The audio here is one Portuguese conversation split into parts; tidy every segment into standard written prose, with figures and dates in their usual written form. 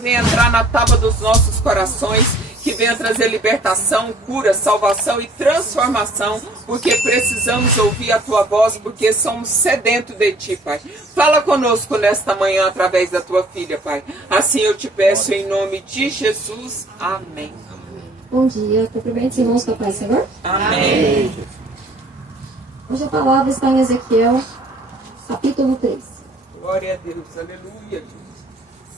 Venha entrar na tábua dos nossos corações, que venha trazer libertação, cura, salvação e transformação, porque precisamos ouvir a Tua voz, porque somos sedentos de Ti, Pai. Fala conosco nesta manhã através da Tua filha, Pai. Assim eu te peço em nome de Jesus. Amém. Bom dia, cumprimentos irmãos com a paz, Senhor. Amém. Hoje a palavra está em Ezequiel, capítulo 3. Glória a Deus, aleluia.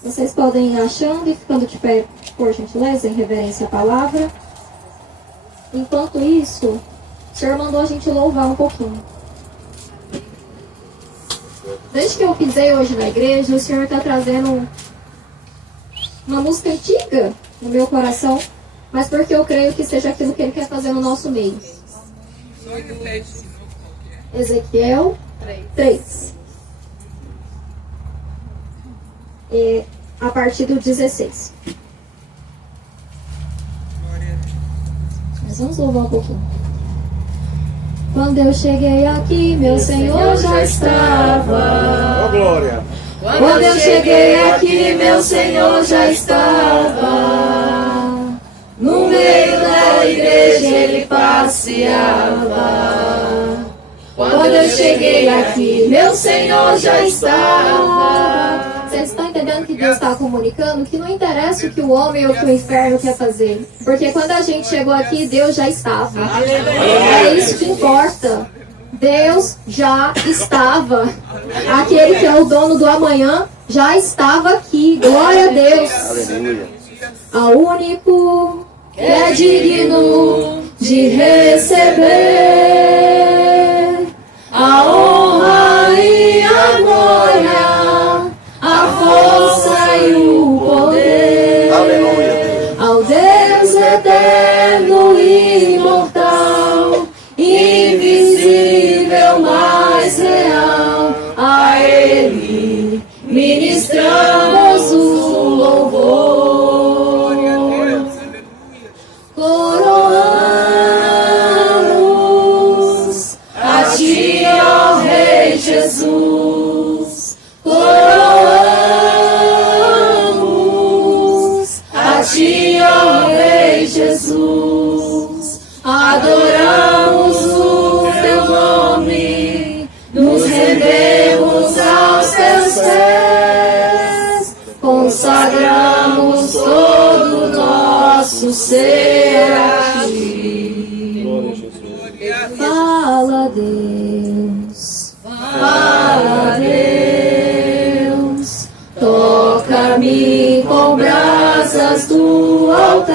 Vocês podem ir achando e ficando de pé, por gentileza, em reverência à palavra. Enquanto isso, o Senhor mandou a gente louvar um pouquinho. Desde que eu pisei hoje na igreja, o Senhor está trazendo uma música antiga no meu coração, mas porque eu creio que seja aquilo que Ele quer fazer no nosso meio. Ezequiel 3. A partir do 16. Mas vamos louvar um pouquinho. Quando eu cheguei aqui, meu Senhor já estava. Oh, glória! Quando eu cheguei aqui, meu Senhor já estava. No meio da igreja ele passeava. Quando eu cheguei aqui, meu Senhor já estava. Vocês estão entendendo que Deus está comunicando? Que não interessa o que o homem ou o que o inferno quer fazer. Porque quando a gente chegou aqui, Deus já estava. É isso que importa. Deus já estava. Aquele que é o dono do amanhã já estava aqui. Glória a Deus. Ao único que é digno de receber a honra e a glória, a força e o poder. Aleluia. Ao Deus eterno e imortal, invisível, mas real, a Ele ministramos o louvor. Coroamos a Ti, ó Rei Jesus. Coroamos a Ti, ó Rei Jesus. Adoramos o Teu nome, nos rendemos aos Teus pés, consagramos todo o nosso ser a Ti. Glória a Jesus. Fala, Deus, fala, Deus, toca-me com brasas do altar.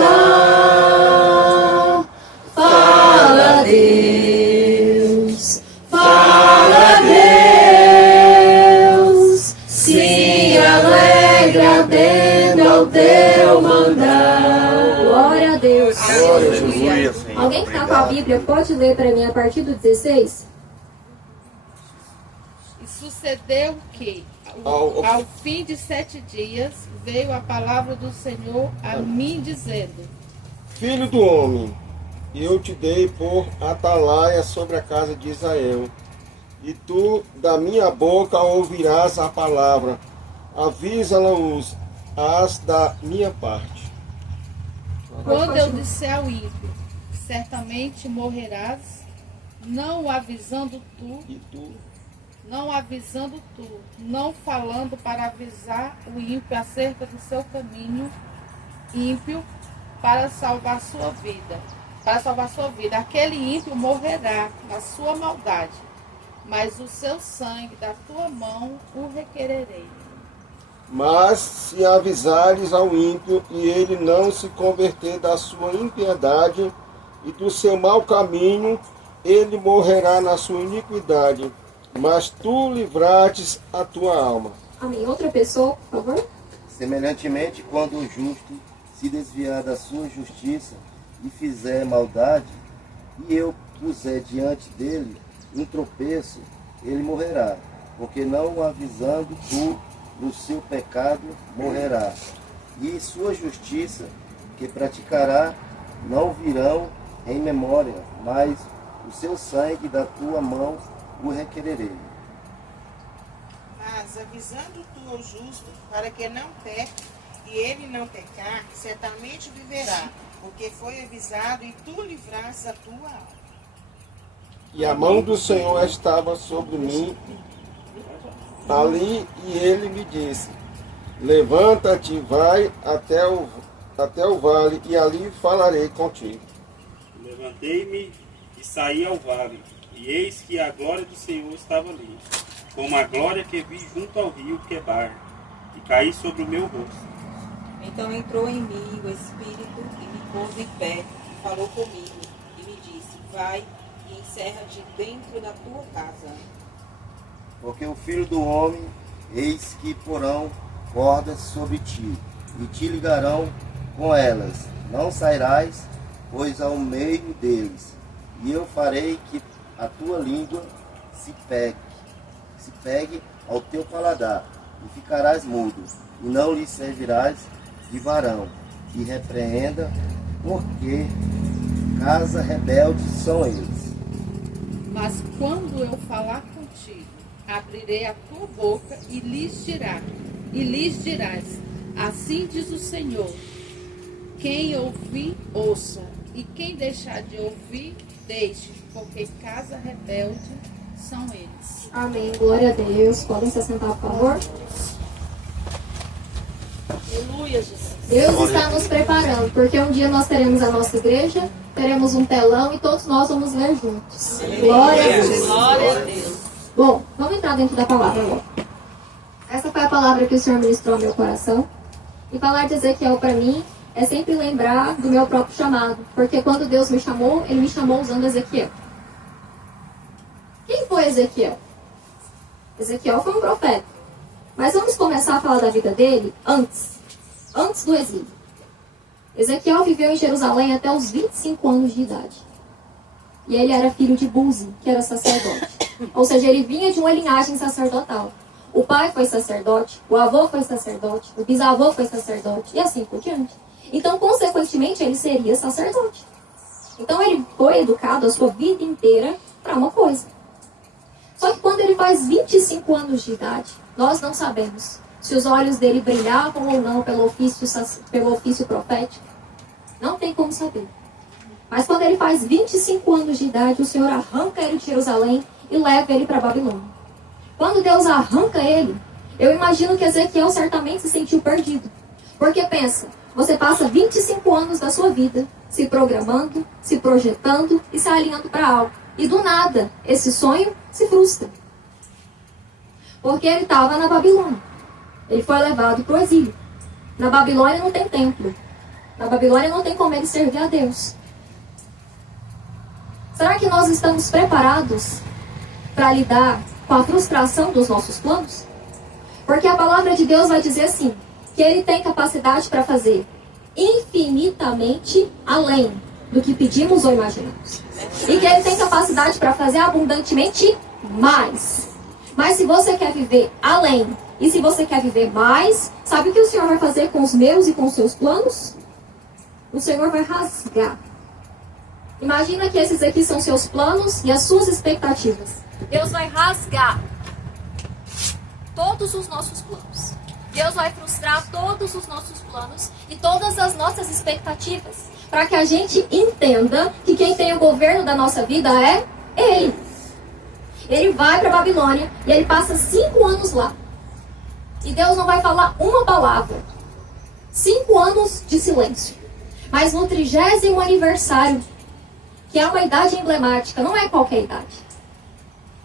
Fala, Deus, fala, Deus, se alegra atendo ao Teu mandar. Glória a Deus. Glória a Jesus, Senhor. Alguém que está com a Bíblia pode ler para mim a partir do 16? E sucedeu que, ao fim de 7 dias, veio a palavra do Senhor a mim, dizendo: Filho do homem, eu te dei por atalaia sobre a casa de Israel, e tu da minha boca ouvirás a palavra, avisa-la-os as da minha parte. quando eu disser ao ímpio, certamente morrerás, não avisando tu, E tu, não falando para avisar o ímpio acerca do seu caminho ímpio para salvar sua vida. Aquele ímpio morrerá na sua maldade, mas o seu sangue da tua mão o requererei. mas se avisares ao ímpio e ele não se converter da sua impiedade e do seu mau caminho, ele morrerá na sua iniquidade, mas tu livrates a tua alma. Amém. Outra pessoa, por favor. Semelhantemente, quando o justo se desviar da sua justiça e fizer maldade, e eu puser diante dele um tropeço, ele morrerá, porque não o avisando tu no seu pecado morrerá. E sua justiça que praticará não virão em memória, mas o seu sangue da tua mão o requererei. Mas avisando tu ao justo, para que não peque, e ele não pecar, certamente viverá, porque foi avisado e tu livraste a tua alma. E a mão do Senhor estava sobre mim ali, e ele me disse: levanta-te, vai até o vale, e ali falarei contigo. Levantei-me e saí ao vale, e eis que a glória do Senhor estava ali, como a glória que vi junto ao rio Quebar, e caí sobre o meu rosto. Então entrou em mim o Espírito e me pôs em pé, e falou comigo, e me disse: vai e encerra-te dentro da tua casa. Porque o Filho do Homem, eis que porão cordas sobre ti, e te ligarão com elas. Não sairás, pois ao meio deles. E eu farei que a tua língua se pegue ao teu paladar, e ficarás mudo, e não lhe servirás de varão, e repreenda, porque casa rebelde são eles. Mas quando eu falar contigo, abrirei a tua boca e lhes dirás, assim diz o Senhor, quem ouvir, ouça, e quem deixar de ouvir, deixe, porque casa rebelde são eles. Amém. Glória a Deus. Podem se assentar, por favor. Aleluia, Jesus. Deus está nos preparando, porque um dia nós teremos a nossa igreja, teremos um telão e todos nós vamos ler juntos. Glória a Deus. Glória a Deus. Bom, vamos entrar dentro da palavra agora. Essa foi a palavra que o Senhor ministrou ao meu coração. E falar de Ezequiel para mim é sempre lembrar do meu próprio chamado. Porque quando Deus me chamou, Ele me chamou usando Ezequiel. Quem foi Ezequiel? Ezequiel foi um profeta. Mas vamos começar a falar da vida dele antes do exílio. Ezequiel viveu em Jerusalém até os 25 anos de idade. E ele era filho de Buzi, que era sacerdote. Ou seja, ele vinha de uma linhagem sacerdotal. O pai foi sacerdote, o avô foi sacerdote, o bisavô foi sacerdote, e assim por diante. Então, consequentemente, ele seria sacerdote. Então, ele foi educado a sua vida inteira para uma coisa. Só que quando ele faz 25 anos de idade, nós não sabemos se os olhos dele brilhavam ou não pelo ofício profético. Não tem como saber. Mas quando ele faz 25 anos de idade, o Senhor arranca ele de Jerusalém e leva ele para Babilônia. Quando Deus arranca ele, eu imagino que Ezequiel certamente se sentiu perdido. Porque pensa, você passa 25 anos da sua vida se programando, se projetando e se alinhando para algo. E do nada, esse sonho se frustra. Porque ele estava na Babilônia. Ele foi levado para o exílio. Na Babilônia não tem templo. Na Babilônia não tem como ele servir a Deus. Será que nós estamos preparados para lidar com a frustração dos nossos planos? Porque a palavra de Deus vai dizer assim, que Ele tem capacidade para fazer infinitamente além do que pedimos ou imaginamos. E que Ele tem capacidade para fazer abundantemente mais. Mas se você quer viver além, e se você quer viver mais, sabe o que o Senhor vai fazer com os meus e com os seus planos? O Senhor vai rasgar. Imagina que esses aqui são seus planos e as suas expectativas. Deus vai rasgar todos os nossos planos. Deus vai frustrar todos os nossos planos e todas as nossas expectativas, para que a gente entenda que quem tem o governo da nossa vida é Ele. Ele vai para Babilônia e ele passa 5 anos lá. E Deus não vai falar uma palavra. 5 anos de silêncio. Mas no 30º aniversário, que é uma idade emblemática, não é qualquer idade.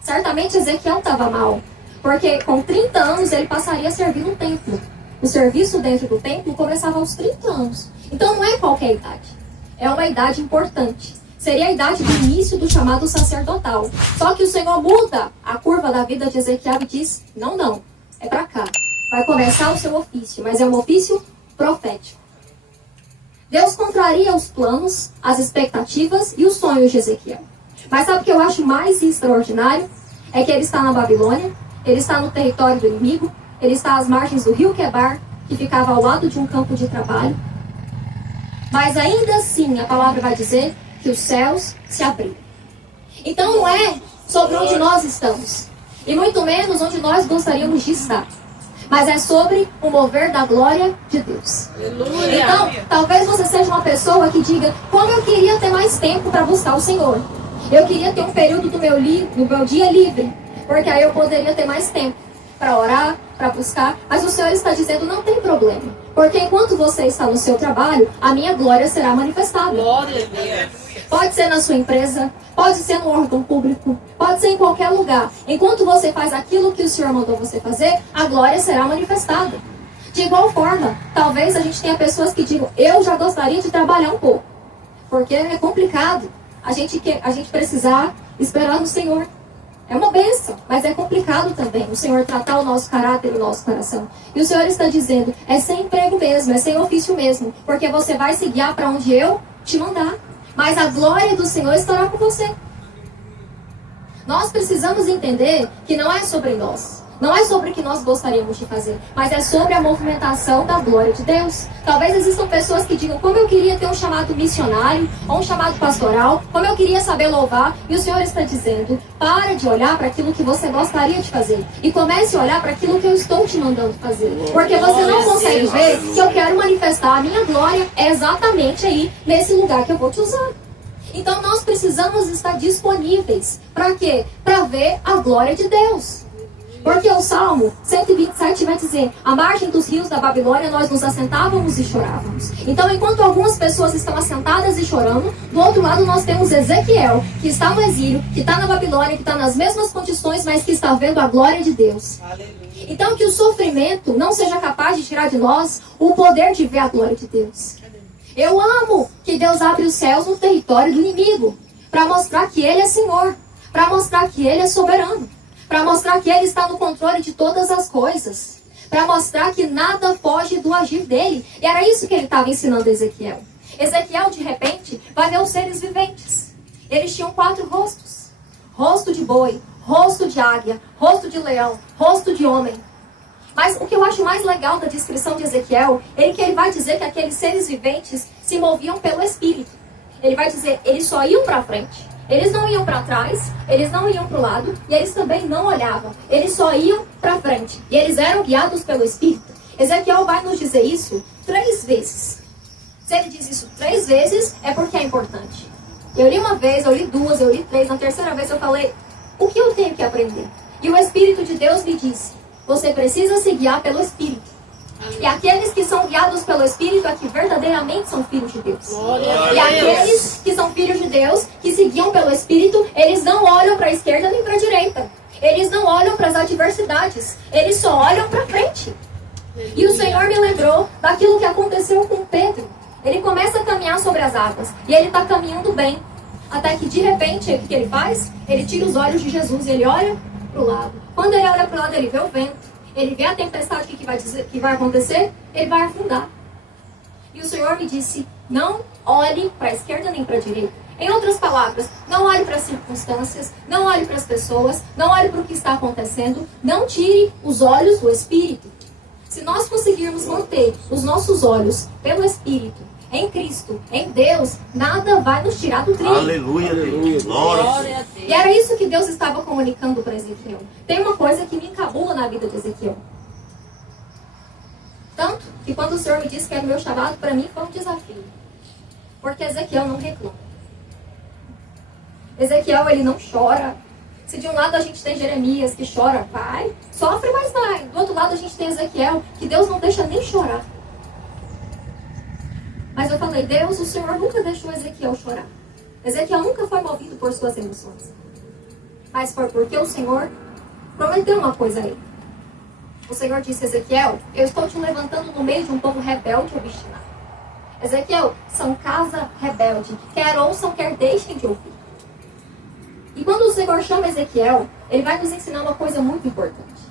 Certamente Ezequiel estava mal, porque com 30 anos ele passaria a servir no templo. O serviço dentro do templo começava aos 30 anos. Então não é qualquer idade. É uma idade importante. Seria a idade do início do chamado sacerdotal. Só que o Senhor muda a curva da vida de Ezequiel e diz, não, é para cá. Vai começar o seu ofício, mas é um ofício profético. Deus contraria os planos, as expectativas e os sonhos de Ezequiel. Mas sabe o que eu acho mais extraordinário? É que ele está na Babilônia, ele está no território do inimigo, ele está às margens do rio Quebar, que ficava ao lado de um campo de trabalho. Mas ainda assim, a palavra vai dizer que os céus se abriram. Então não é sobre onde nós estamos, e muito menos onde nós gostaríamos de estar. mas é sobre o mover da glória de Deus. Aleluia. Então, talvez você seja uma pessoa que diga: como eu queria ter mais tempo para buscar o Senhor. Eu queria ter um período do meu dia livre, porque aí eu poderia ter mais tempo para orar, para buscar. Mas o Senhor está dizendo: não tem problema, porque enquanto você está no seu trabalho, a minha glória será manifestada. Glória a Deus. Pode ser na sua empresa, pode ser no órgão público, pode ser em qualquer lugar. Enquanto você faz aquilo que o Senhor mandou você fazer, a glória será manifestada. De igual forma, talvez a gente tenha pessoas que digam: eu já gostaria de trabalhar um pouco, porque é complicado a gente precisar esperar no Senhor. É uma bênção, mas é complicado também o Senhor tratar o nosso caráter e o nosso coração. E o Senhor está dizendo: é sem emprego mesmo, é sem ofício mesmo, porque você vai se guiar para onde eu te mandar. Mas a glória do Senhor estará com você. Nós precisamos entender que não é sobre nós. Não é sobre o que nós gostaríamos de fazer, mas é sobre a movimentação da glória de Deus. Talvez existam pessoas que digam: como eu queria ter um chamado missionário ou um chamado pastoral, como eu queria saber louvar. E o Senhor está dizendo: para de olhar para aquilo que você gostaria de fazer e comece a olhar para aquilo que eu estou te mandando fazer. Porque você não consegue ver que eu quero manifestar a minha glória exatamente aí, nesse lugar que eu vou te usar. Então nós precisamos estar disponíveis. Para quê? Para ver a glória de Deus. Porque o Salmo 127 vai dizer: à margem dos rios da Babilônia nós nos assentávamos e chorávamos. Então, enquanto algumas pessoas estão assentadas e chorando, do outro lado nós temos Ezequiel, que está no exílio, que está na Babilônia, que está nas mesmas condições, mas que está vendo a glória de Deus. Aleluia. Então, que o sofrimento não seja capaz de tirar de nós o poder de ver a glória de Deus. Eu amo que Deus abre os céus no território do inimigo, para mostrar que Ele é Senhor, para mostrar que Ele é soberano, para mostrar que Ele está no controle de todas as coisas, para mostrar que nada foge do agir dele. E era isso que ele estava ensinando a Ezequiel. Ezequiel, de repente, vai ver os seres viventes. Eles tinham 4 rostos: rosto de boi, rosto de águia, rosto de leão, rosto de homem. Mas o que eu acho mais legal da descrição de Ezequiel é que ele vai dizer que aqueles seres viventes se moviam pelo Espírito. Ele vai dizer: eles só iam para frente. Eles não iam para trás, eles não iam para o lado, e eles também não olhavam. Eles só iam para frente. E eles eram guiados pelo Espírito. Ezequiel vai nos dizer isso 3 vezes. Se ele diz isso 3 vezes, é porque é importante. Eu li uma vez, eu li 2, eu li 3. Na terceira vez eu falei: o que eu tenho que aprender? E o Espírito de Deus me disse: você precisa se guiar pelo Espírito. E aqueles que são guiados pelo Espírito é que verdadeiramente são filhos de Deus. E aqueles que são filhos de Deus, que se guiam pelo Espírito, eles não olham para a esquerda nem para a direita. Eles não olham para as adversidades. Eles só olham para frente. E o Senhor me lembrou daquilo que aconteceu com Pedro. Ele começa a caminhar sobre as águas. E ele está caminhando bem. Até que de repente, o que ele faz? Ele tira os olhos de Jesus e ele olha para o lado. Quando ele olha para o lado, ele vê o vento. Ele vê a tempestade, o que vai acontecer? Ele vai afundar. E o Senhor me disse: não olhe para a esquerda nem para a direita. Em outras palavras, não olhe para as circunstâncias, não olhe para as pessoas, não olhe para o que está acontecendo, não tire os olhos do Espírito. Se nós conseguirmos manter os nossos olhos pelo Espírito, em Cristo, em Deus, nada vai nos tirar do trilho. Aleluia, aleluia. Glória a Deus. E era isso que Deus estava comunicando para Ezequiel. Tem uma coisa que me encabula na vida de Ezequiel. Tanto que quando o Senhor me disse que era o meu chamado, para mim foi um desafio. Porque Ezequiel não reclama. Ezequiel, ele não chora. Se de um lado a gente tem Jeremias que chora, vai, sofre, mas vai. Do outro lado a gente tem Ezequiel, que Deus não deixa nem chorar. Mas eu falei: Deus, o Senhor nunca deixou Ezequiel chorar. Ezequiel nunca foi movido por suas emoções. Mas foi porque o Senhor prometeu uma coisa a ele. O Senhor disse: Ezequiel, eu estou te levantando no meio de um povo rebelde e obstinado. Ezequiel, são casa rebelde. Quer ouçam, quer deixem de ouvir. E quando o Senhor chama Ezequiel, ele vai nos ensinar uma coisa muito importante.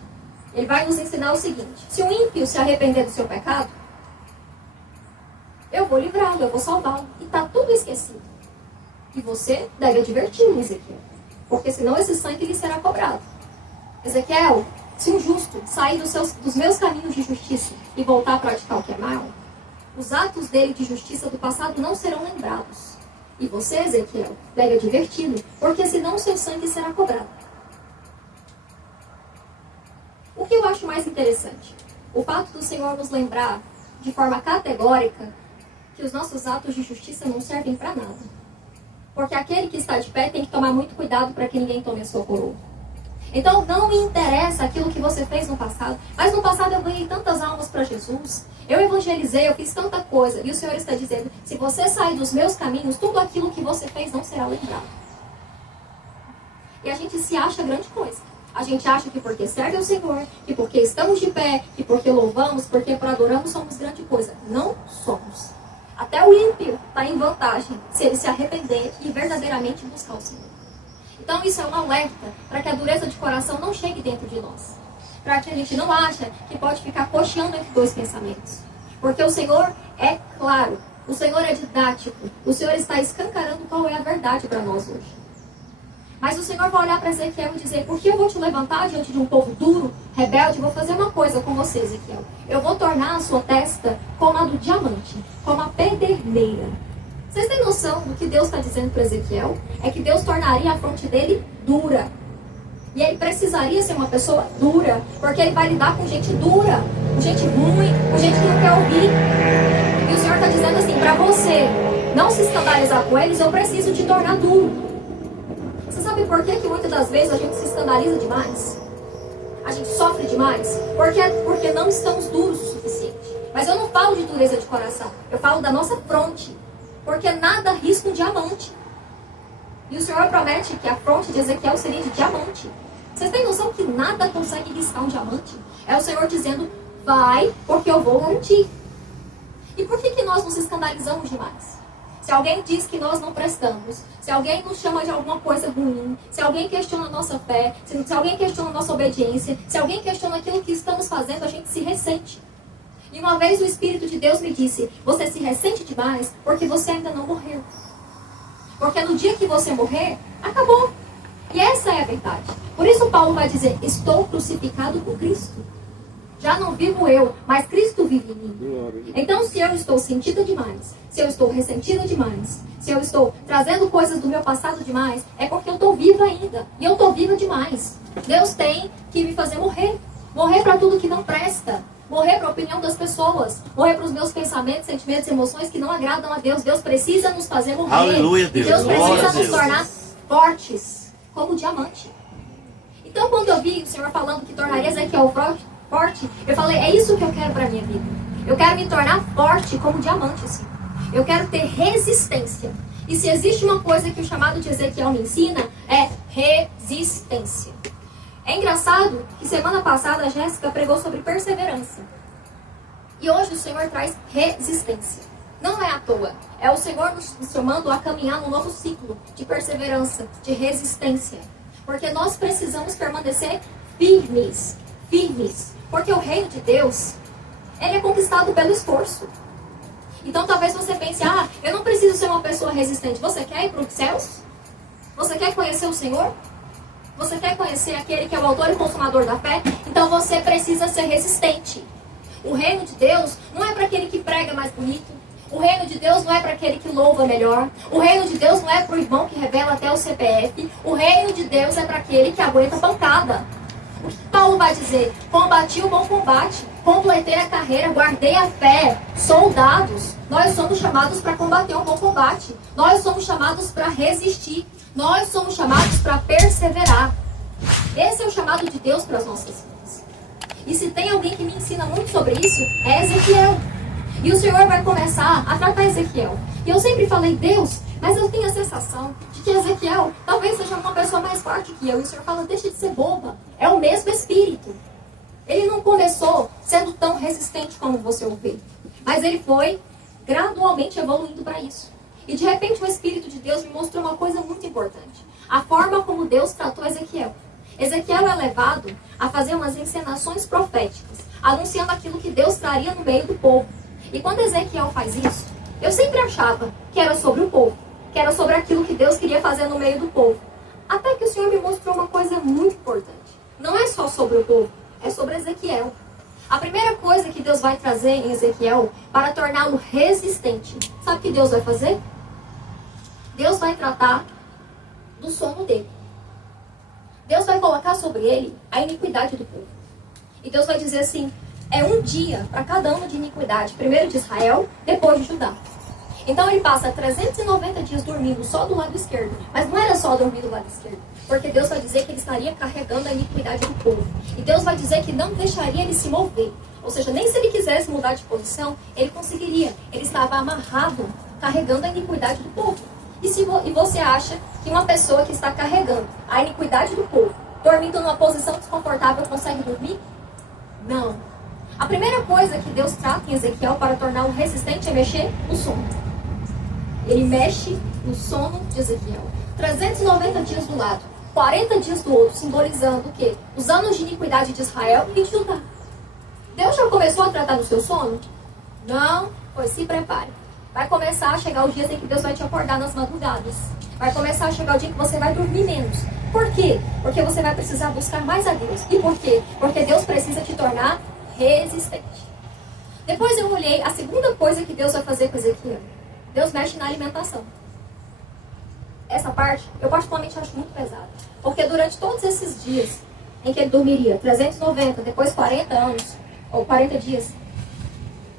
Ele vai nos ensinar o seguinte: se um ímpio se arrepender do seu pecado, eu vou livrá-lo, eu vou salvá-lo. E está tudo esquecido. E você deve adverti-lo, Ezequiel. Porque senão esse sangue lhe será cobrado. Ezequiel, se um justo sair dos meus caminhos de justiça e voltar a praticar o que é mal, os atos dele de justiça do passado não serão lembrados. E você, Ezequiel, deve adverti-lo, porque senão o seu sangue será cobrado. O que eu acho mais interessante? o fato do Senhor nos lembrar de forma categórica que os nossos atos de justiça não servem para nada. Porque aquele que está de pé tem que tomar muito cuidado para que ninguém tome a sua coroa. Então não me interessa aquilo que você fez no passado, mas no passado eu ganhei tantas almas para Jesus, eu evangelizei, eu fiz tanta coisa, e o Senhor está dizendo, se você sair dos meus caminhos, tudo aquilo que você fez não será lembrado. E a gente se acha grande coisa. A gente acha que porque serve ao Senhor, que porque estamos de pé, que porque louvamos, porque por adoramos, somos grande coisa. Não somos. Até o ímpio está em vantagem se ele se arrepender e verdadeiramente buscar o Senhor. Então isso é um alerta para que a dureza de coração não chegue dentro de nós. Para que a gente não ache que pode ficar cocheando entre dois pensamentos. Porque o Senhor é claro, o Senhor é didático, o Senhor está escancarando qual é a verdade para nós hoje. Mas o Senhor vai olhar para Ezequiel e dizer, porque eu vou te levantar diante de um povo duro, rebelde, vou fazer uma coisa com você, Ezequiel. Eu vou tornar a sua testa como a do diamante, como a pederneira. Vocês têm noção do que Deus está dizendo para Ezequiel? É que Deus tornaria a fronte dele dura. E ele precisaria ser uma pessoa dura, porque ele vai lidar com gente dura, com gente ruim, com gente que não quer ouvir. E o Senhor está dizendo assim, para você não se escandalizar com eles, eu preciso te tornar duro. Você sabe por que muitas das vezes a gente se escandaliza demais? A gente sofre demais? Porque não estamos duros o suficiente. Mas eu não falo de dureza de coração, eu falo da nossa fronte. Porque nada risca um diamante. E o Senhor promete que a fronte de Ezequiel seria de diamante. Vocês têm noção que nada consegue riscar um diamante? É o Senhor dizendo, vai, porque eu vou garantir. E por que nós nos escandalizamos demais? Se alguém diz que nós não prestamos, se alguém nos chama de alguma coisa ruim, se alguém questiona a nossa fé, se alguém questiona a nossa obediência, se alguém questiona aquilo que estamos fazendo, a gente se ressente. E uma vez o Espírito de Deus me disse, você se ressente demais porque você ainda não morreu. Porque no dia que você morrer, acabou. E essa é a verdade. Por isso Paulo vai dizer, estou crucificado com Cristo. Já não vivo eu, mas Cristo vive em mim. Então se eu estou sentida demais, se eu estou ressentida demais, se eu estou trazendo coisas do meu passado demais, é porque eu estou viva ainda. E eu estou viva demais. Deus tem que me fazer morrer. Morrer para tudo que não presta. Morrer para a opinião das pessoas. Morrer para os meus pensamentos, sentimentos e emoções que não agradam a Deus. Deus precisa nos fazer morrer. Aleluia, Deus. E Deus precisa Glória nos tornar fortes, como diamante. Então quando eu vi o Senhor falando que tornaria Ezequiel forte, eu falei, é isso que eu quero para a minha vida. Eu quero me tornar forte como diamante, Senhor. Eu quero ter resistência. E se existe uma coisa que o chamado de Ezequiel me ensina, é resistência. É engraçado que semana passada a Jéssica pregou sobre perseverança. E hoje o Senhor traz resistência. Não é à toa. É o Senhor nos chamando a caminhar num novo ciclo de perseverança, de resistência. Porque nós precisamos permanecer firmes. Firmes. Porque o reino de Deus, ele é conquistado pelo esforço. Então talvez você pense, eu não preciso ser uma pessoa resistente. Você quer ir para os céus? Você quer conhecer o Senhor? Você quer conhecer aquele que é o autor e consumador da fé? Então você precisa ser resistente. O reino de Deus não é para aquele que prega mais bonito. O reino de Deus não é para aquele que louva melhor. O reino de Deus não é para o irmão que revela até o CPF. O reino de Deus é para aquele que aguenta pancada. O que Paulo vai dizer? Combati o bom combate, completei a carreira, guardei a fé. Soldados, nós somos chamados para combater um bom combate. Nós somos chamados para resistir. Nós somos chamados para perseverar. Esse é o chamado de Deus para as nossas vidas. E se tem alguém que me ensina muito sobre isso, é Ezequiel. E o Senhor vai começar a tratar Ezequiel. E eu sempre falei, Deus, mas eu tenho a sensação de que Ezequiel talvez seja uma pessoa mais forte que eu. E o Senhor fala, deixa de ser boba. É o mesmo Espírito. Ele não começou sendo tão resistente como você o vê. Mas ele foi gradualmente evoluindo para isso. E de repente o Espírito de Deus me mostrou uma coisa muito importante. A forma como Deus tratou Ezequiel. Ezequiel é levado a fazer umas encenações proféticas, anunciando aquilo que Deus traria no meio do povo. E quando Ezequiel faz isso, eu sempre achava que era sobre o povo, que era sobre aquilo que Deus queria fazer no meio do povo. Até que o Senhor me mostrou uma coisa muito importante. Não é só sobre o povo, é sobre Ezequiel. A primeira coisa que Deus vai trazer em Ezequiel para torná-lo resistente, sabe o que Deus vai fazer? Deus vai tratar do sono dele. Deus vai colocar sobre ele a iniquidade do povo. E Deus vai dizer assim, É um dia para cada ano de iniquidade, primeiro de Israel, depois de Judá. Então ele passa 390 dias dormindo só do lado esquerdo. Mas não era só dormir do lado esquerdo. Porque Deus vai dizer que ele estaria carregando a iniquidade do povo. E Deus vai dizer que não deixaria ele se mover. Ou seja, nem se ele quisesse mudar de posição, ele conseguiria. Ele estava amarrado, carregando a iniquidade do povo. E você acha que uma pessoa que está carregando a iniquidade do povo, dormindo numa posição desconfortável, consegue dormir? Não. A primeira coisa que Deus trata em Ezequiel para torná-lo resistente é mexer no sono. Ele mexe no sono de Ezequiel. 390 dias do lado, 40 dias do outro, simbolizando o quê? Os anos de iniquidade de Israel e de Judá. Deus já começou a tratar do seu sono? Não, pois se prepare. Vai começar a chegar os dias em que Deus vai te acordar nas madrugadas. Vai começar a chegar o dia em que você vai dormir menos. Por quê? Porque você vai precisar buscar mais a Deus. E por quê? Porque Deus precisa te tornar resistente. Depois eu olhei a segunda coisa que Deus vai fazer com Ezequiel. Deus mexe na alimentação. Essa parte eu particularmente acho muito pesada. Porque durante todos esses dias em que ele dormiria, 390, depois 40 anos, ou 40 dias,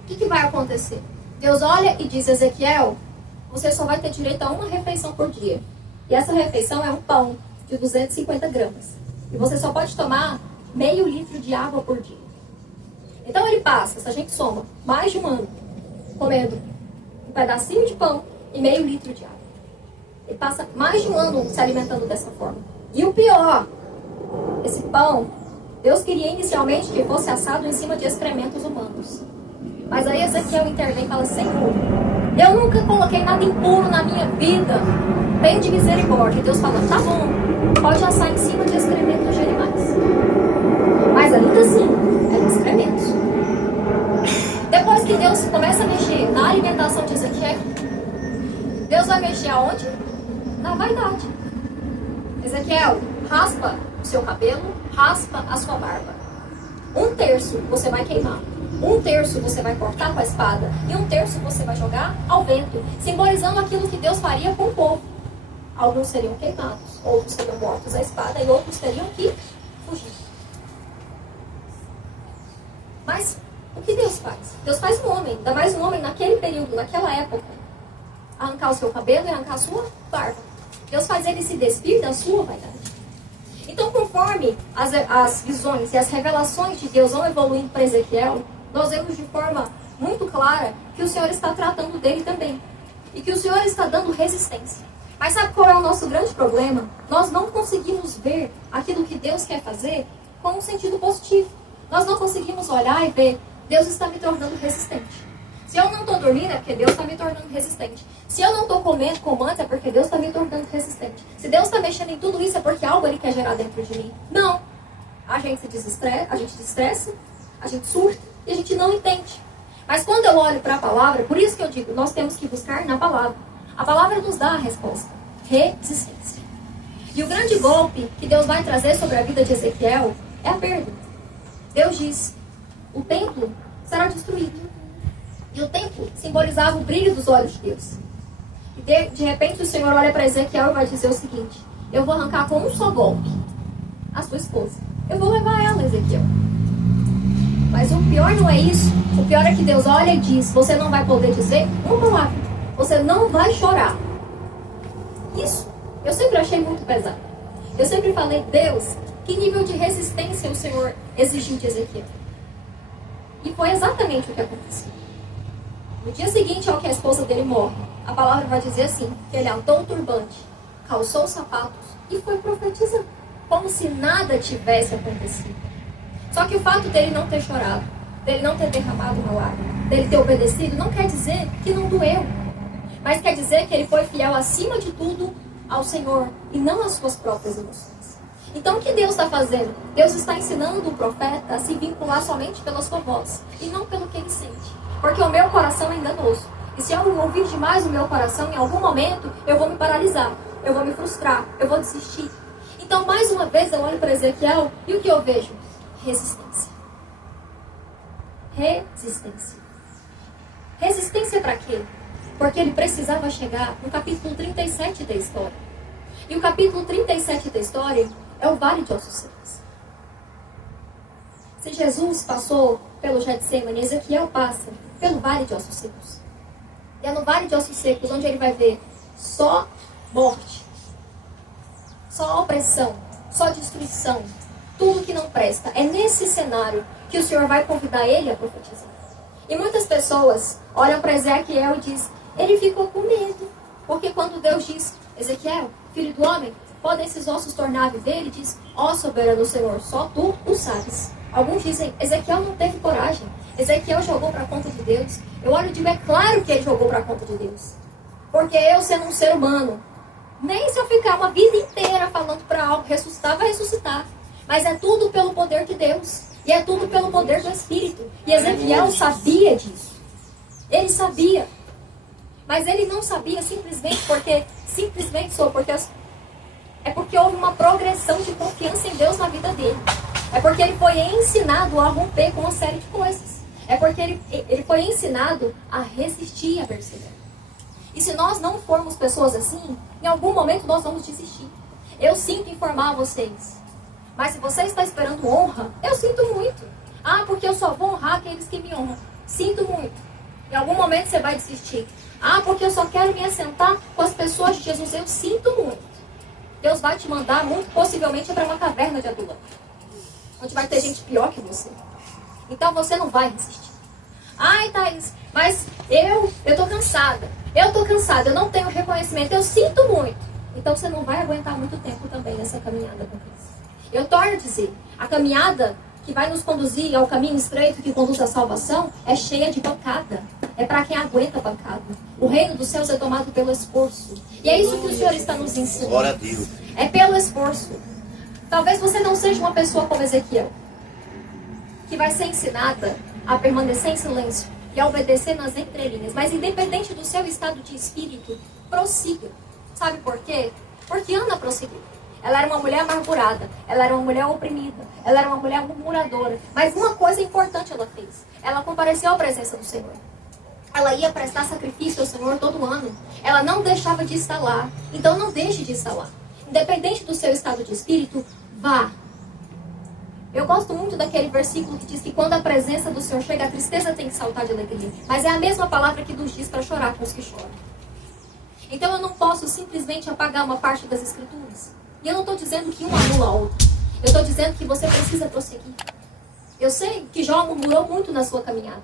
o que vai acontecer? Deus olha e diz: Ezequiel, você só vai ter direito a uma refeição por dia. E essa refeição é um pão de 250 gramas. E você só pode tomar meio litro de água por dia. Então ele passa, se a gente soma, mais de um ano comendo um pedacinho de pão e meio litro de água. Ele passa mais de um ano se alimentando dessa forma. E o pior, esse pão, Deus queria inicialmente que fosse assado em cima de excrementos humanos. Mas aí Ezequiel intervém e fala: Senhor, eu nunca coloquei nada impuro na minha vida. Tem de misericórdia. E Deus fala: tá bom, pode assar em cima de excrementos de animais. Mas ainda assim, é excrementos. Depois que Deus começa a mexer na alimentação de Ezequiel, Deus vai mexer aonde? Na vaidade. Ezequiel, raspa o seu cabelo, raspa a sua barba. 1/3 você vai queimar. 1/3 você vai cortar com a espada. E 1/3 você vai jogar ao vento, simbolizando aquilo que Deus faria com o povo. Alguns seriam queimados, outros seriam mortos à espada e outros teriam que fugir. Mas o que Deus faz? Deus faz um homem, ainda mais um homem naquele período, naquela época, arrancar o seu cabelo e arrancar a sua barba. Deus faz ele se despir da sua vaidade. Então, conforme as visões e as revelações de Deus vão evoluindo para Ezequiel, nós vemos de forma muito clara que o Senhor está tratando dele também. E que o Senhor está dando resistência. Mas sabe qual é o nosso grande problema? Nós não conseguimos ver aquilo que Deus quer fazer com um sentido positivo. Nós não conseguimos olhar e ver: Deus está me tornando resistente. Se eu não estou dormindo é porque Deus está me tornando resistente. Se eu não estou comendo como antes é porque Deus está me tornando resistente. Se Deus está mexendo em tudo isso é porque algo Ele quer gerar dentro de mim. Não. A gente se desestressa, a gente surta e a gente não entende. Mas quando eu olho para a palavra, por isso que eu digo, nós temos que buscar na palavra. A palavra nos dá a resposta. Resistência. E o grande golpe que Deus vai trazer sobre a vida de Ezequiel é a perda. Deus diz: o templo será destruído. E o templo simbolizava o brilho dos olhos de Deus. E de repente o Senhor olha para Ezequiel e vai dizer o seguinte: eu vou arrancar com um só golpe a sua esposa. Eu vou levar ela, Ezequiel. Mas o pior não é isso. O pior é que Deus olha e diz: você não vai poder dizer uma palavra. Você não vai chorar. Isso eu sempre achei muito pesado. Eu sempre falei: Deus, que nível de resistência o Senhor exigiu de Ezequiel? E foi exatamente o que aconteceu. No dia seguinte ao que a esposa dele morre, a palavra vai dizer assim: que ele atou o turbante, calçou os sapatos e foi profetizando, como se nada tivesse acontecido. Só que o fato dele não ter chorado, dele não ter derramado uma lágrima, dele ter obedecido, não quer dizer que não doeu. Mas quer dizer que ele foi fiel acima de tudo ao Senhor e não às suas próprias emoções. Então o que Deus está fazendo? Deus está ensinando o profeta a se vincular somente pela sua voz e não pelo que ele sente. Porque o meu coração é enganoso. E se eu ouvir demais o meu coração, em algum momento eu vou me paralisar, eu vou me frustrar, eu vou desistir. Então mais uma vez eu olho para Ezequiel e o que eu vejo? Resistência. Resistência. Resistência para quê? Porque ele precisava chegar no capítulo 37 da história. E o capítulo 37 da história é o Vale de Ossos Secos. Se Jesus passou pelo Getsemane, Ezequiel passa pelo vale de ossos secos. E é no vale de ossos secos onde ele vai ver só morte, só opressão, só destruição, tudo que não presta. É nesse cenário que o Senhor vai convidar ele a profetizar. E muitas pessoas olham para Ezequiel e dizem, ele ficou com medo. Porque quando Deus diz, Ezequiel, filho do homem, podem esses ossos tornar a viver? Ele diz, ó soberano Senhor, só tu o sabes. Alguns dizem, Ezequiel não teve coragem. Ezequiel jogou para a conta de Deus. Eu olho e digo, é claro que ele jogou para a conta de Deus. Porque eu, sendo um ser humano, nem se eu ficar uma vida inteira falando para algo ressuscitar, vai ressuscitar. Mas é tudo pelo poder de Deus. E é tudo pelo poder do Espírito. E Ezequiel sabia disso. Ele sabia. Mas ele não sabia simplesmente porque é porque houve uma progressão de confiança em Deus na vida dele. É porque ele foi ensinado a romper com uma série de coisas. É porque ele foi ensinado a resistir e a perseverar. E se nós não formos pessoas assim, em algum momento nós vamos desistir. Eu sinto informar a vocês. Mas se você está esperando honra, eu sinto muito. Ah, porque eu só vou honrar aqueles que me honram. Sinto muito. Em algum momento você vai desistir. Ah, porque eu só quero me assentar com as pessoas de Jesus. Eu sinto muito. Deus vai te mandar, muito possivelmente, para uma caverna de adulto, onde vai ter gente pior que você. Então você não vai resistir. Ai, Thaís, mas eu tô cansada. Eu não tenho reconhecimento, eu sinto muito. Então você não vai aguentar muito tempo também nessa caminhada com Cristo. Eu torno a dizer, a caminhada que vai nos conduzir ao caminho estreito que conduz à salvação é cheia de pancada. É para quem aguenta a pancada. O reino dos céus é tomado pelo esforço. E é isso que o Senhor está nos ensinando. Glória a Deus. É pelo esforço. Talvez você não seja uma pessoa como Ezequiel, que vai ser ensinada a permanecer em silêncio e a obedecer nas entrelinhas. Mas independente do seu estado de espírito, prossiga. Sabe por quê? Porque Ana prosseguiu. Ela era uma mulher amargurada, ela era uma mulher oprimida, ela era uma mulher murmuradora. Mas uma coisa importante ela fez. Ela compareceu à presença do Senhor. Ela ia prestar sacrifício ao Senhor todo ano. Ela não deixava de estar lá. Então não deixe de estar lá. Independente do seu estado de espírito, vá. Eu gosto muito daquele versículo que diz que quando a presença do Senhor chega, a tristeza tem que saltar de alegria. Mas é a mesma palavra que nos diz para chorar com os que choram. Então eu não posso simplesmente apagar uma parte das Escrituras. E eu não estou dizendo que um anula a outra. Eu estou dizendo que você precisa prosseguir. Eu sei que Jó murmurou muito na sua caminhada.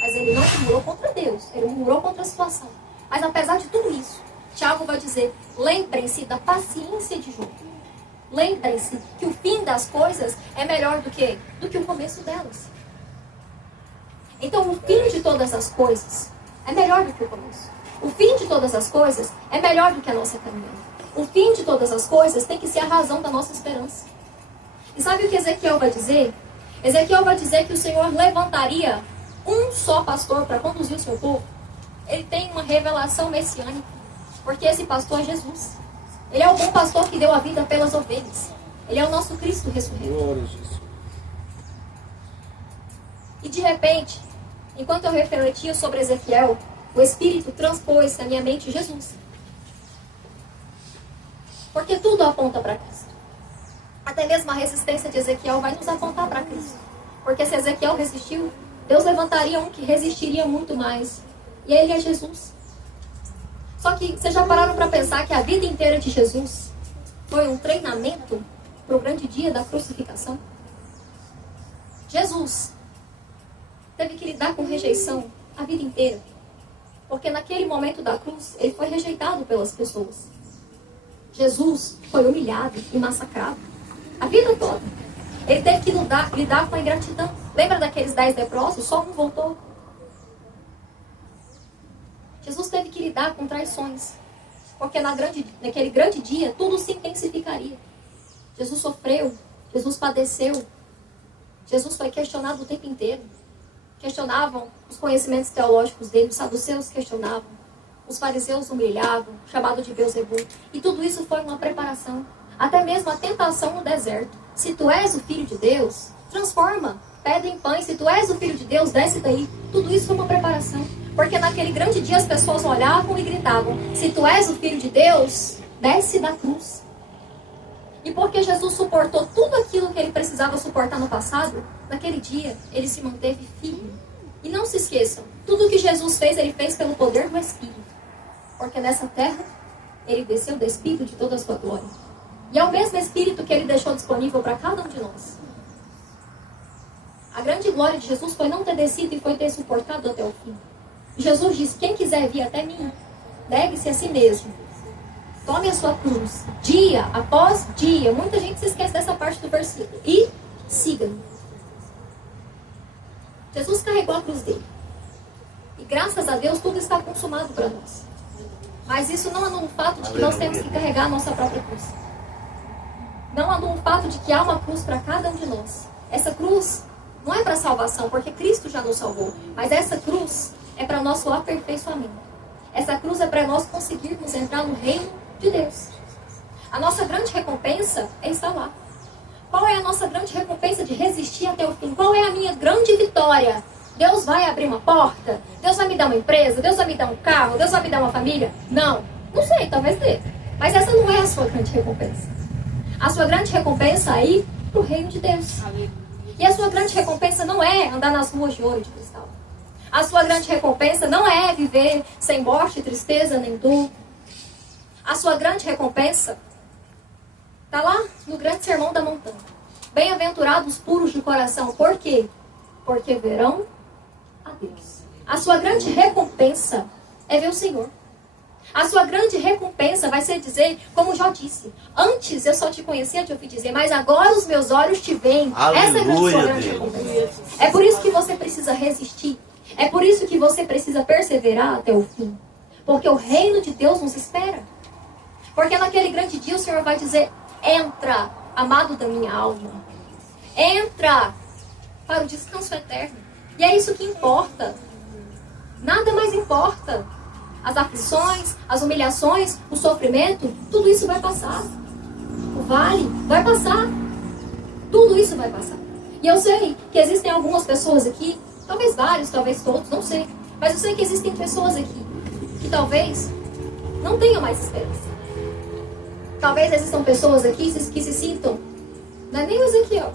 Mas ele não murmurou contra Deus. Ele murmurou contra a situação. Mas apesar de tudo isso, Tiago vai dizer, lembrem-se da paciência de Jó. Lembrem-se que o fim das coisas é melhor do que o começo delas. Então o fim de todas as coisas é melhor do que o começo. O fim de todas as coisas é melhor do que a nossa caminhada. O fim de todas as coisas tem que ser a razão da nossa esperança. E sabe o que Ezequiel vai dizer? Ezequiel vai dizer que o Senhor levantaria um só pastor para conduzir o seu povo. Ele tem uma revelação messiânica. Porque esse pastor é Jesus. Ele é o bom pastor que deu a vida pelas ovelhas. Ele é o nosso Cristo ressurreto. E de repente, enquanto eu refletia sobre Ezequiel, o Espírito transpôs na minha mente Jesus. Porque tudo aponta para Cristo. Até mesmo a resistência de Ezequiel vai nos apontar para Cristo. Porque se Ezequiel resistiu, Deus levantaria um que resistiria muito mais. E ele é Jesus. Só que vocês já pararam para pensar que a vida inteira de Jesus foi um treinamento para o grande dia da crucificação? Jesus teve que lidar com rejeição a vida inteira. Porque naquele momento da cruz, ele foi rejeitado pelas pessoas. Jesus foi humilhado e massacrado a vida toda. Ele teve que lidar com a ingratidão. Lembra daqueles 10 leprosos? Só um voltou. Jesus teve que lidar com traições. Porque naquele grande dia, tudo se intensificaria. Jesus sofreu. Jesus padeceu. Jesus foi questionado o tempo inteiro. Questionavam os conhecimentos teológicos dele. Os saduceus questionavam. Os fariseus humilhavam, chamado de Beelzebu. E tudo isso foi uma preparação. Até mesmo a tentação no deserto. Se tu és o Filho de Deus, transforma pedra em pães. Se tu és o Filho de Deus, desce daí. Tudo isso foi uma preparação. Porque naquele grande dia as pessoas olhavam e gritavam, se tu és o Filho de Deus, desce da cruz. E porque Jesus suportou tudo aquilo que ele precisava suportar no passado, naquele dia ele se manteve firme. E não se esqueçam, tudo que Jesus fez, ele fez pelo poder do Espírito. Porque nessa terra, ele desceu despido de toda a sua glória. E é o mesmo Espírito que ele deixou disponível para cada um de nós. A grande glória de Jesus foi não ter descido e foi ter suportado até o fim. Jesus disse, quem quiser vir até mim, negue-se a si mesmo. Tome a sua cruz, dia após dia. Muita gente se esquece dessa parte do versículo. E siga-me. Jesus carregou a cruz dele. E graças a Deus tudo está consumado para nós. Mas isso não anula o fato de que nós temos que carregar a nossa própria cruz. Não anula o fato de que há uma cruz para cada um de nós. Essa cruz não é para salvação, porque Cristo já nos salvou. Mas essa cruz é para nosso aperfeiçoamento. Essa cruz é para nós conseguirmos entrar no reino de Deus. A nossa grande recompensa é estar lá. Qual é a nossa grande recompensa de resistir até o fim? Qual é a minha grande vitória? Deus vai abrir uma porta? Deus vai me dar uma empresa? Deus vai me dar um carro? Deus vai me dar uma família? Não. Não sei, talvez dê. Mas essa não é a sua grande recompensa. A sua grande recompensa é ir para o reino de Deus. E a sua grande recompensa não é andar nas ruas de ouro e de cristal. A sua grande recompensa não é viver sem morte, tristeza, nem dor. A sua grande recompensa está lá no grande sermão da montanha. Bem-aventurados os puros de coração. Por quê? Porque verão a Deus. A sua grande recompensa é ver o Senhor. A sua grande recompensa vai ser dizer, como Jó disse, antes eu só te conhecia de ouvir dizer, mas agora os meus olhos te veem. Essa é a sua grande recompensa. É por isso que você precisa resistir. É por isso que você precisa perseverar até o fim. Porque o reino de Deus nos espera. Porque naquele grande dia o Senhor vai dizer, entra, amado da minha alma. Entra para o descanso eterno. E é isso que importa. Nada mais importa. As aflições, as humilhações, o sofrimento, tudo isso vai passar. O vale vai passar. Tudo isso vai passar. E eu sei que existem algumas pessoas aqui, talvez vários, talvez todos, não sei. Mas eu sei que existem pessoas aqui que talvez não tenham mais esperança. Talvez existam pessoas aqui que se sintam, não é nem o Ezequiel,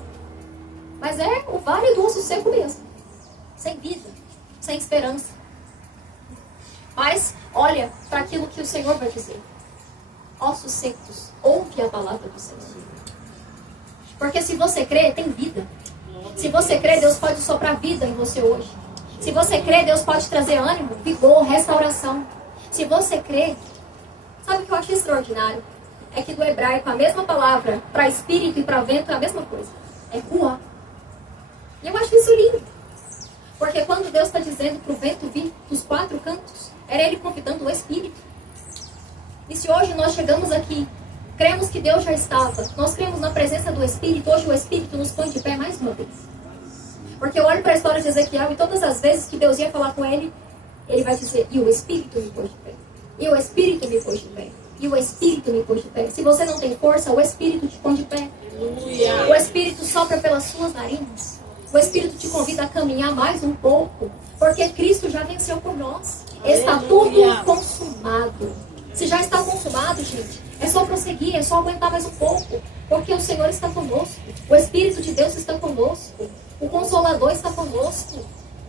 mas é o vale do osso seco mesmo. Sem vida, sem esperança. Mas olha para aquilo que o Senhor vai dizer. Ossos secos, ouve a palavra do Senhor. Porque se você crê, tem vida. Se você crê, Deus pode soprar vida em você hoje. Se você crê, Deus pode trazer ânimo, vigor, restauração. Se você crê, sabe o que eu acho extraordinário? É que do hebraico a mesma palavra para espírito e para vento é a mesma coisa. É ruá. E eu acho isso lindo. Porque quando Deus está dizendo para o vento vir dos quatro cantos, era Ele convidando o Espírito. E se hoje nós chegamos aqui, cremos que Deus já estava, nós cremos na presença do Espírito, hoje o Espírito nos põe de pé mais uma vez. Porque eu olho para a história de Ezequiel e todas as vezes que Deus ia falar com ele, ele vai dizer, e o Espírito me pôs de pé. E o Espírito me pôs de pé. E o Espírito me pôs de pé. Se você não tem força, o Espírito te põe de pé. O Espírito sopra pelas suas narinas. O Espírito te convida a caminhar mais um pouco. Porque Cristo já venceu por nós. Está tudo consumado. Se já está consumado, gente, é só prosseguir, é só aguentar mais um pouco. Porque o Senhor está conosco. O Espírito de Deus está conosco. O Consolador está conosco.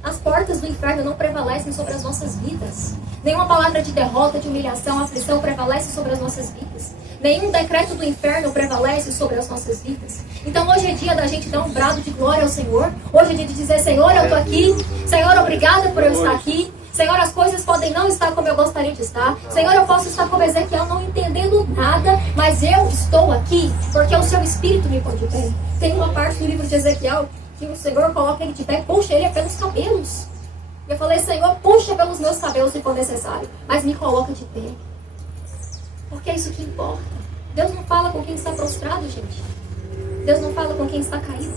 As portas do inferno não prevalecem sobre as nossas vidas. Nenhuma palavra de derrota, de humilhação, aflição prevalece sobre as nossas vidas. Nenhum decreto do inferno prevalece sobre as nossas vidas. Então hoje é dia da gente dar um brado de glória ao Senhor. Hoje é dia de dizer, Senhor, eu estou aqui. Senhor, obrigada por eu estar aqui. Senhor, as coisas podem não estar como eu gostaria de estar. Senhor, eu posso estar como Ezequiel, não entendendo nada, mas eu estou aqui, porque o seu Espírito me põe de pé. Tem uma parte do livro de Ezequiel que o Senhor coloca ele de pé, puxa ele pelos cabelos. E eu falei, Senhor, puxa pelos meus cabelos se for necessário, mas me coloca de pé. Porque é isso que importa. Deus não fala com quem está prostrado, gente. Deus não fala com quem está caído.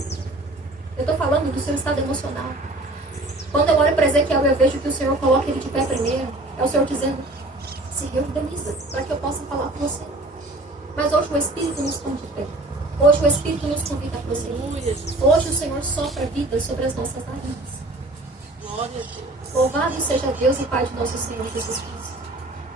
Eu estou falando do seu estado emocional. Quando eu olho para Ezequiel, eu vejo que o Senhor coloca ele de pé primeiro. É o Senhor dizendo, se reorganiza, para que eu possa falar com você. Mas hoje o Espírito nos põe de pé. Hoje o Espírito nos convida a prosseguir. Hoje o Senhor sopra vida sobre as nossas narinas. Louvado seja Deus e Pai de nosso Senhor Jesus Cristo.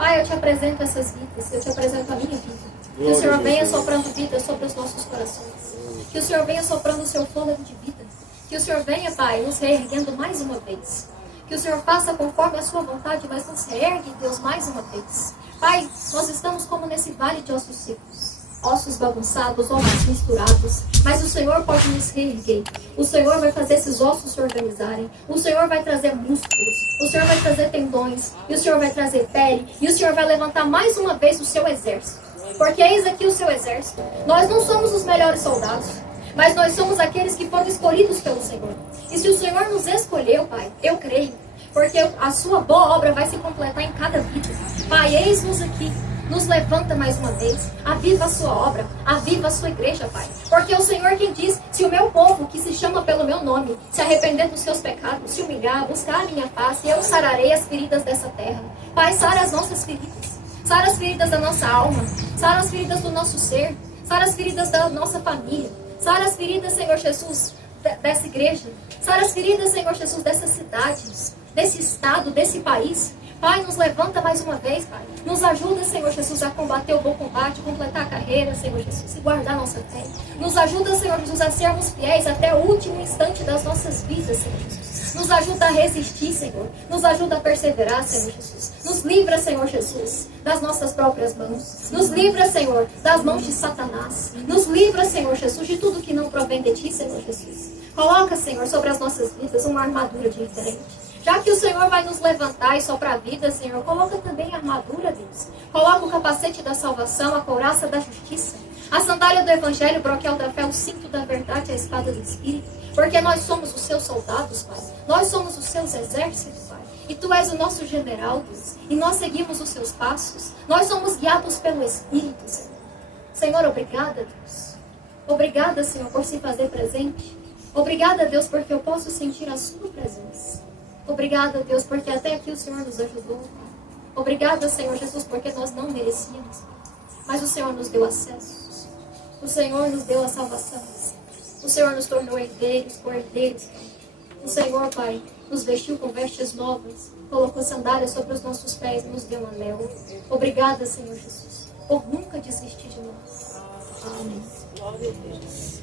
Pai, eu te apresento essas vidas, eu te apresento a minha vida. Que o Senhor venha soprando vida sobre os nossos corações. Que o Senhor venha soprando o seu fôlego de vida. Que o Senhor venha, Pai, nos reerguendo mais uma vez. Que o Senhor faça conforme a sua vontade, mas nos reergue, Deus, mais uma vez. Pai, nós estamos como nesse vale de ossos secos. Ossos bagunçados, ossos misturados. Mas o Senhor pode nos reerguer. O Senhor vai fazer esses ossos se organizarem. O Senhor vai trazer músculos. O Senhor vai trazer tendões. E o Senhor vai trazer pele. E o Senhor vai levantar mais uma vez o seu exército. Porque eis aqui o seu exército. Nós não somos os melhores soldados, mas nós somos aqueles que foram escolhidos pelo Senhor. E se o Senhor nos escolheu, Pai, eu creio, porque a sua boa obra vai se completar em cada vida. Pai, eis-nos aqui. Nos levanta mais uma vez. Aviva a sua obra. Aviva a sua igreja, Pai. Porque é o Senhor quem diz: se o meu povo, que se chama pelo meu nome, se arrepender dos seus pecados, se humilhar, buscar a minha face, eu sararei as feridas dessa terra. Pai, sara as nossas feridas. Sara as feridas da nossa alma. Sara as feridas do nosso ser. Sara as feridas da nossa família. Sara as feridas, Senhor Jesus, dessa igreja. Sara as feridas, Senhor Jesus, dessas cidades, desse estado, desse país. Pai, nos levanta mais uma vez, Pai. Nos ajuda, Senhor Jesus, a combater o bom combate, completar a carreira, Senhor Jesus, e guardar nossa fé. Nos ajuda, Senhor Jesus, a sermos fiéis até o último instante das nossas vidas, Senhor Jesus. Nos ajuda a resistir, Senhor. Nos ajuda a perseverar, Senhor Jesus. Nos livra, Senhor Jesus, das nossas próprias mãos. Nos livra, Senhor, das mãos de Satanás. Nos livra, Senhor Jesus, de tudo que não provém de Ti, Senhor Jesus. Coloca, Senhor, sobre as nossas vidas uma armadura diferente. Já que o Senhor vai nos levantar e soprar a vida, Senhor, coloca também a armadura, Deus. Coloca o capacete da salvação, a couraça da justiça, a sandália do evangelho, o broquel da fé, o cinto da verdade, a espada do Espírito. Porque nós somos os seus soldados, Pai. Nós somos os seus exércitos, Pai. E Tu és o nosso general, Deus. E nós seguimos os seus passos. Nós somos guiados pelo Espírito, Senhor. Senhor, obrigada, Deus. Obrigada, Senhor, por se fazer presente. Obrigada, Deus, porque eu posso sentir a Sua presença. Obrigada, Deus, porque até aqui o Senhor nos ajudou. Obrigada, Senhor Jesus, porque nós não merecíamos. Mas o Senhor nos deu acesso. O Senhor nos deu a salvação. O Senhor nos tornou herdeiros, cordeiros. O Senhor, Pai, nos vestiu com vestes novas. Colocou sandálias sobre os nossos pés e nos deu um anel. Obrigada, Senhor Jesus, por nunca desistir de nós. Amém. Glória a Deus.